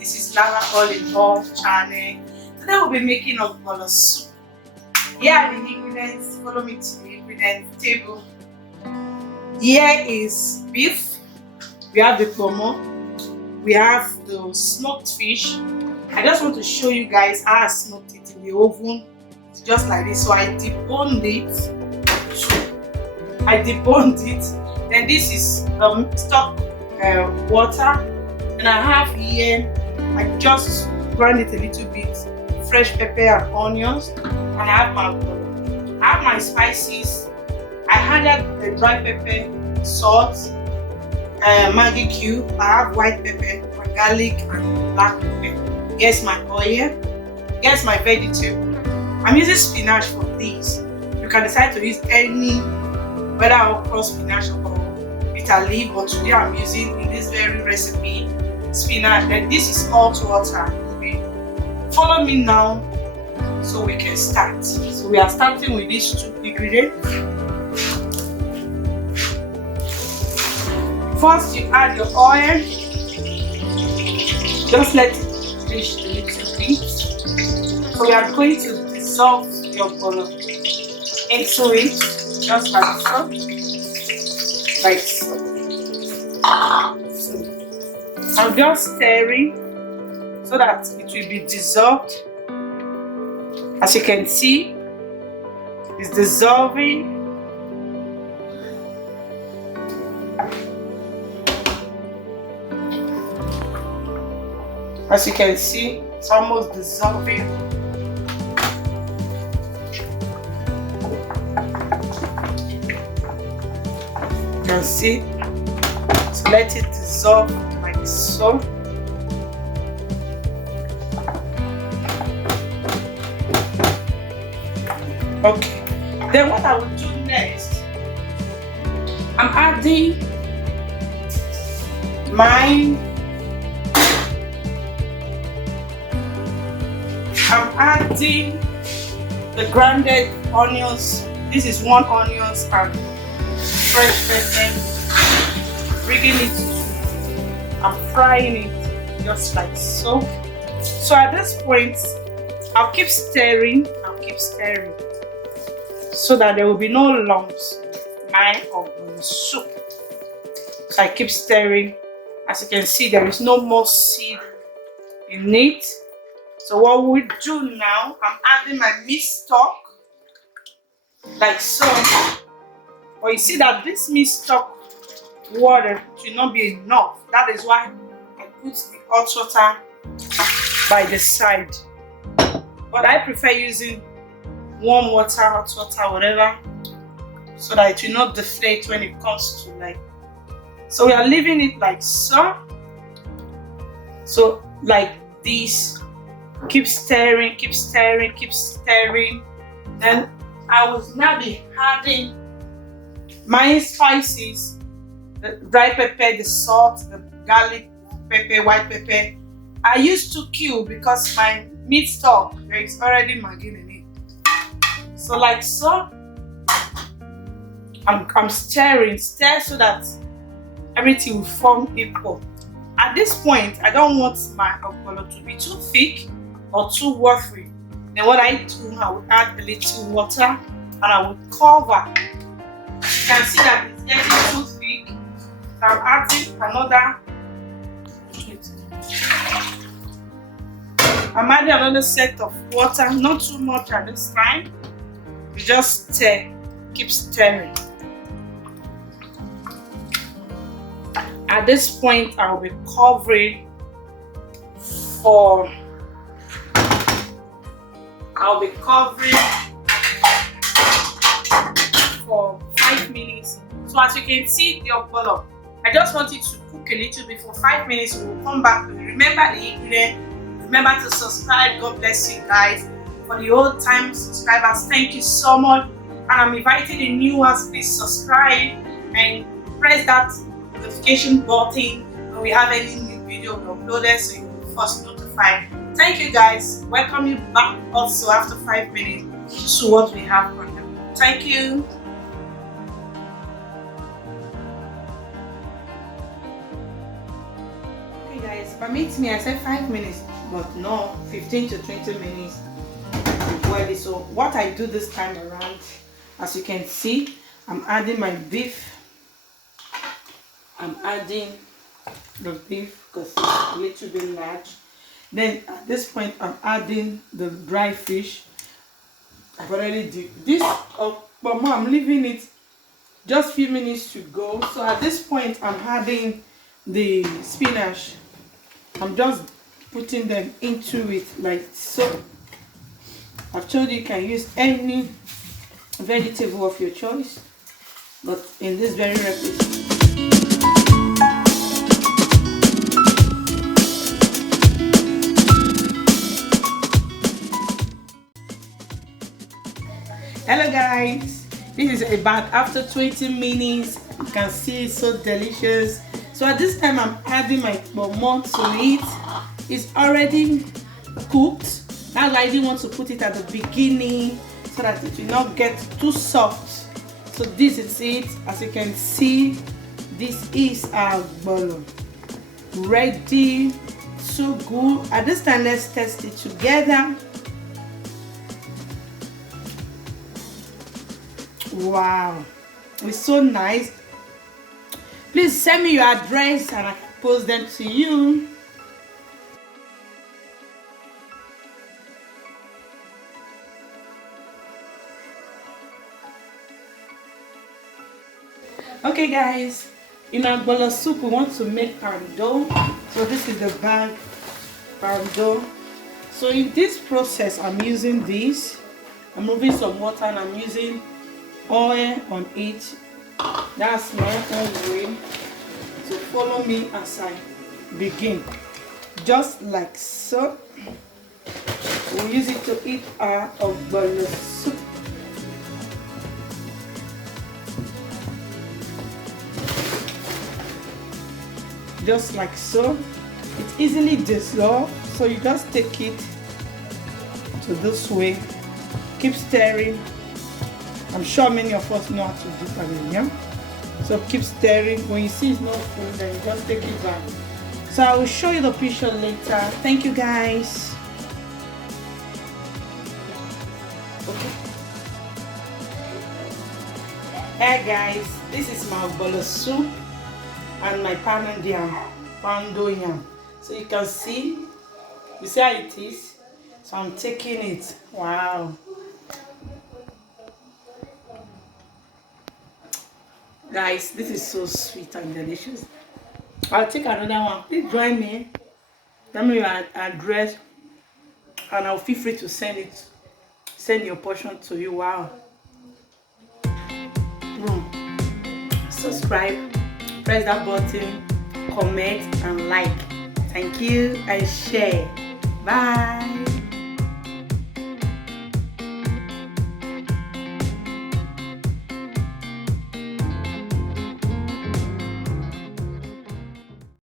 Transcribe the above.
This is Lala All in All channel. Today we'll be making OGBONO soup. Here are the ingredients. Follow me to the ingredients table. Here is beef. We have the pomo. We have the smoked fish. I just want to show you guys how I smoked it in the oven. It's just like this. So I deboned it. Then this is stock water. And I have here, I just grind it a little bit, fresh pepper and onions. And I have my spices. I added the dry pepper, salt, maggi cube. I have white pepper, my garlic, and black pepper. Here's my oil. Here's my vegetable. I'm using spinach for this. You can decide to use any, whether okra, spinach, or bitter leaf. But today I'm using, in this very recipe, spinach. Then this is hot water. Follow me now so we can start. So we are starting with these two ingredients. First, you add your oil. Just let it reach a little bit. So we are going to dissolve your OGBONO into it, just like so. Like so. I'm just stirring so that it will be dissolved. As you can see, it's dissolving. As you can see, it's almost dissolving. You can see, so let it dissolve like so. Okay, then what I will do next, I'm adding the grounded onions. This is 1 onion and fresh pepper. Bringing it, I'm frying it just like so. So at this point, I'll keep stirring. So that there will be no lumps in my OGBONO soup. So I keep stirring. As you can see, there is no more seed in it. So what we do now, I'm adding my meat stock like so. But you see that this meat stock water should not be enough. That is why I put the hot water by the side. But I prefer using warm water, hot water, whatever, so that it will not deflate when it comes to like. So we are leaving it like so. So like this. Keep stirring. Then I will now be adding my spices, the dry pepper, the salt, the garlic pepper, white pepper. I used to cube because my meat stock, there is already maggi in it. So like so, I'm stir so that everything will form equal. At this point, I don't want my OGBONO to be too thick or too watery. Then what I do, I will add a little water and I will cover. You can see that it's getting too thick. So I'm adding another set of water, not too much at this time. You just stir, keep stirring. At this point, I'll be covering for 5 minutes. So as you can see, the OGBONO, I just want it to cook a little bit for 5 minutes. We'll come back. Remember the ingredient. Remember to subscribe. God bless you guys. For the old time subscribers, thank you so much. And I'm inviting the new ones. Please subscribe and press that notification button when we have any new video uploaded, so you will be first notified. Thank you guys. Welcome you back also after 5 minutes to what we have for them. Thank you. Okay guys, Permit me, I said 5 minutes, but no, 15 to 20 minutes to boil it. So what I do this time around, as you can see, I'm adding my beef. I'm adding the beef because it's a little bit large. Then at this point, I'm adding the dry fish. I've already did this, but more, I'm leaving it just few minutes to go. So at this point, I'm adding the spinach. I'm just putting them into it like so. I've told you can use any vegetable of your choice, but in this very recipe, hello guys, this is about after 20 minutes. You can see it's so delicious. So at this time, I'm adding my bonbon to it. It's already cooked. That's why I didn't want to put it at the beginning so that it will not get too soft. So this is it. As you can see, this is our OGBONO ready. So good. At this time, let's test it together. Wow, it's so nice. Please send me your address and I can post them to you. Okay guys, in our OGBONO soup we want to make pando. So this is the bag pando. So in this process, I'm using this. I'm moving some water and I'm using oil on it. That's my own way. So follow me as I begin. Just like so. We'll use it to eat our OGBONO soup. Just like so. It's easily dissolved, so you just take it to this way. Keep stirring. I'm sure many of us know how to do that, yeah? So keep stirring. When you see it's not full, then you just take it back. So I will show you the picture later. Thank you guys. Okay. Hey guys, this is my OGBONO soup and my pando yam. So you can see how it is. So I'm taking it. Wow. Guys, this is so sweet and delicious. I'll take another one. Please join me. Tell me your address and I'll feel free to send your portion to you. Wow. Subscribe, press that button, comment and like. Thank you and share. Bye.